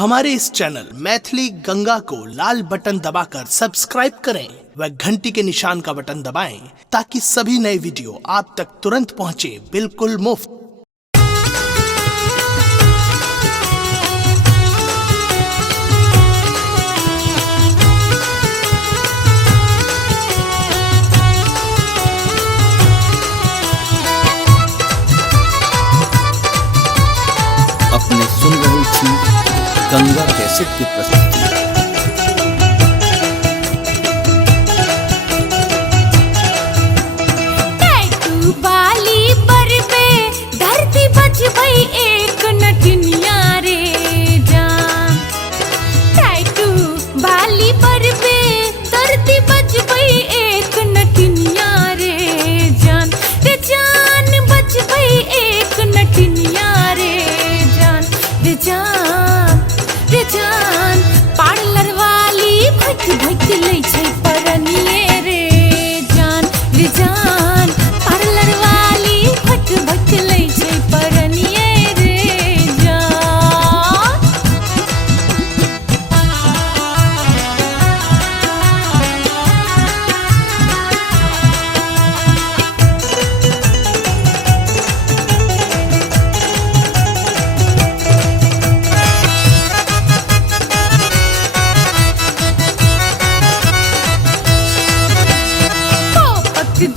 हमारे इस चैनल मैथिली गंगा को लाल बटन दबाकर सब्सक्राइब करें व घंटी के निशान का बटन दबाएं ताकि सभी नए वीडियो आप तक तुरंत पहुंचे बिल्कुल मुफ्त। अपने सुन रही थी गंगा कैसेट की प्रस्तुति। टैटू बाली पर पे धरती बच गई एक नटनिया रे जान। टैटू बाली पर पे धरती बच गई एक नटनिया रे जान। रे जान बच गई एक नटनिया रे जान। रे जान रे जान पार्लर वाली भट भट लै छै परनिए रे जान। रे जान पार्लर वाली भट भट लै छै परनिए रे जान।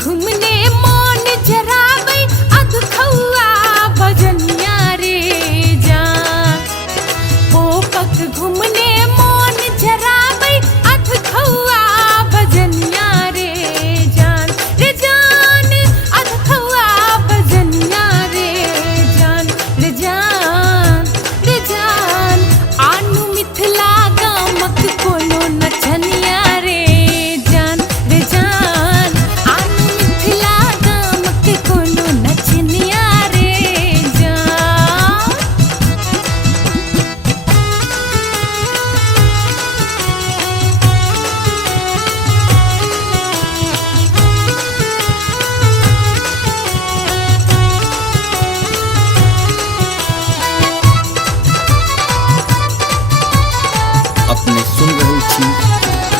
घूमने मन जराबै अध खौआ भजनिया रे जान। पोपक घूमने मन जराबै अध खौआ भजनिया रे जान। रे जान अध खौआ भजनिया रे जान। रे जान रे जान आनु मिथिला गामक कोनो नचनिया रे जान। रे जान मिथिला गामक कोनो नचनिया रे जान। अपने सुन रही थी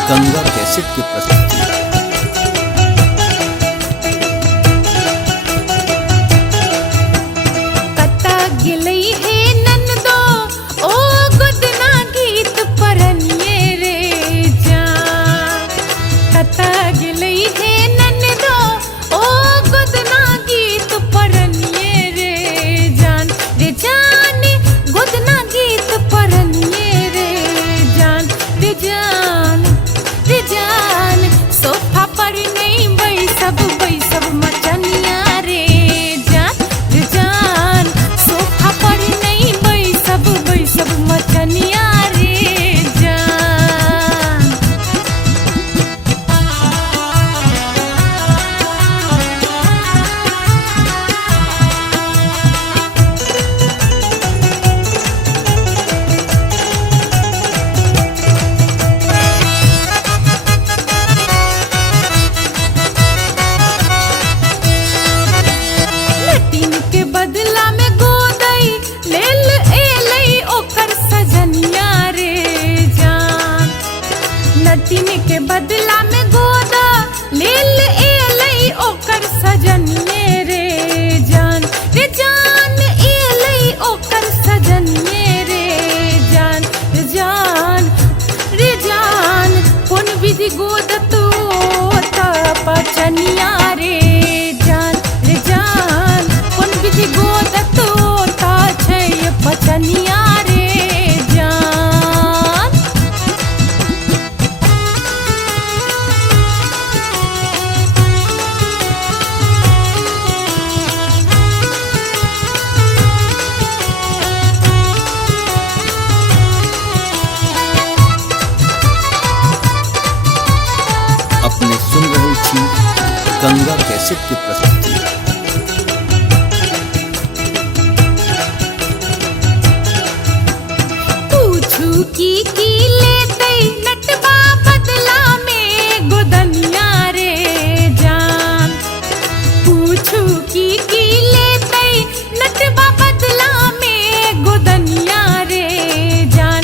गंगा कैसेट की प्रस्तुति। कता गेलै हे ननदो ओ गोदना गीत परनिए रे जान। कता गेलै हे ननदो ओ गोदना गीत परनिए रे जान। रे जान गोदना गीत परनिए रे जान। रे जान रे जान सोफा पर नहीं बैसब मचनिया रे जान। रे जान सोफा पर नहीं बैसब मचनिया रे जान। लटिन के बदला में गोदई लेल एलै ओकर सजनिया रे जान। लटिन के बदला में गोदा लेल एलै ओकर सजनिए रे जान। रे जान एलै ओकर सजनिए रे जान। रे जान रे जान कोन विधि गोदत ओत पचनिया रे जान। रे जान कोन विधि गोदत ओत छै पचनिया रे जान। अपने सुन रही थी गंगा कैसेट की प्रस्तुति। पूछू की लेतै नटवा बदला में गोदनिया रे जान। पूछू की लेतै नटवा बदला में गोदनिया रे जान।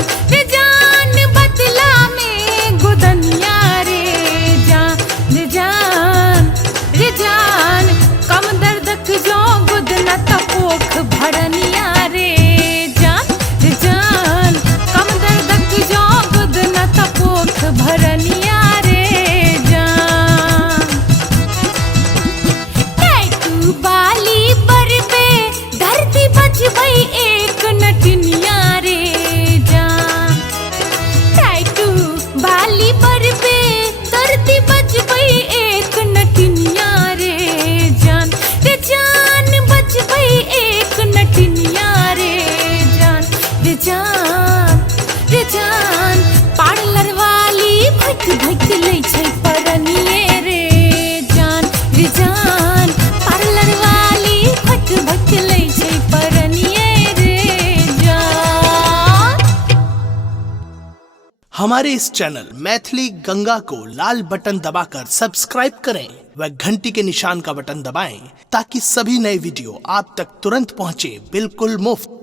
भक लै छै परनिए रे जान पार्लर वाली फट भक लै छै परनिए रे जान। हमारे इस चैनल मैथिली गंगा को लाल बटन दबाकर सब्सक्राइब करें व घंटी के निशान का बटन दबाएं ताकि सभी नए वीडियो आप तक तुरंत पहुंचे बिल्कुल मुफ्त।